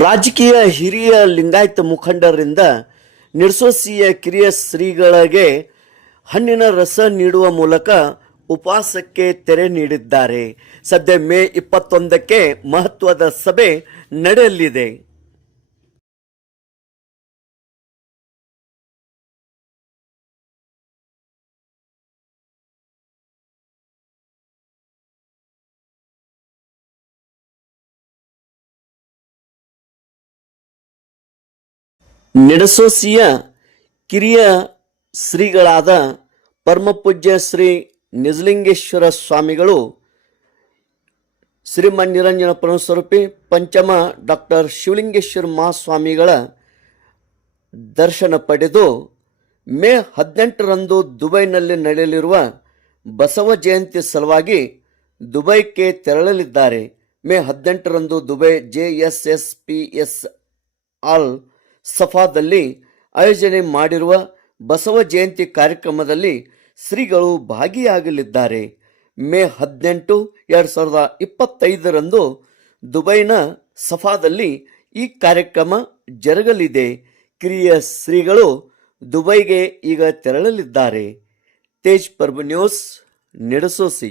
ರಾಜಕೀಯ ಹಿರಿಯ ಲಿಂಗಾಯತ ಮುಖಂಡರಿಂದ ನಿರ್ಸೋಸಿಯ ಕಿರಿಯ ಶ್ರೀಗಳಿಗೆ ಹಣ್ಣಿನ ರಸ ನೀಡುವ ಮೂಲಕ ಉಪವಾಸಕ್ಕೆ ತೆರೆ ನೀಡಿದ್ದಾರೆ. ಸದ್ಯ ಮೇ ಇಪ್ಪತ್ತೊಂದಕ್ಕೆ ಮಹತ್ವದ ಸಭೆ ನಡೆಯಲಿದೆ. ನಿಡಸೋಸಿಯ ಕಿರಿಯ ಶ್ರೀಗಳಾದ ಪರಮಪೂಜ್ಯ ಶ್ರೀ ನಿಜಲಿಂಗೇಶ್ವರ ಸ್ವಾಮಿಗಳು ಶ್ರೀಮನ್ ನಿರಂಜನ ಪರಮಸ್ವರೂಪಿ, ಪಂಚಮ ಡಾಕ್ಟರ್ ಶಿವಲಿಂಗೇಶ್ವರ ಮಹಾಸ್ವಾಮಿಗಳ ದರ್ಶನ ಪಡೆದು ಮೇ ಹದಿನೆಂಟರಂದು ದುಬೈನಲ್ಲಿ ನಡೆಯಲಿರುವ ಬಸವ ಜಯಂತಿ ಸಲುವಾಗಿ ದುಬೈಗೆ ತೆರಳಲಿದ್ದಾರೆ. ಮೇ ಹದಿನೆಂಟರಂದು Dubai J S S P S Al ಸಫಾದಲ್ಲಿ ಆಯೋಜನೆ ಮಾಡಿರುವ ಬಸವ ಜಯಂತಿ ಕಾರ್ಯಕ್ರಮದಲ್ಲಿ ಶ್ರೀಗಳು ಭಾಗಿಯಾಗಲಿದ್ದಾರೆ. ಮೇ ಹದಿನೆಂಟು ಎರಡು ಸಾವಿರದ ಇಪ್ಪತ್ತೈದರಂದು ದುಬೈನ ಸಫಾದಲ್ಲಿ ಈ ಕಾರ್ಯಕ್ರಮ ಜರುಗಲಿದೆ. ಕಿರಿಯ ಶ್ರೀಗಳು ದುಬೈಗೆ ಈಗ ತೆರಳಲಿದ್ದಾರೆ. ತೇಜ್ ಪರ್ಬ ನ್ಯೂಸ್, ನಿಡಸೋಸಿ.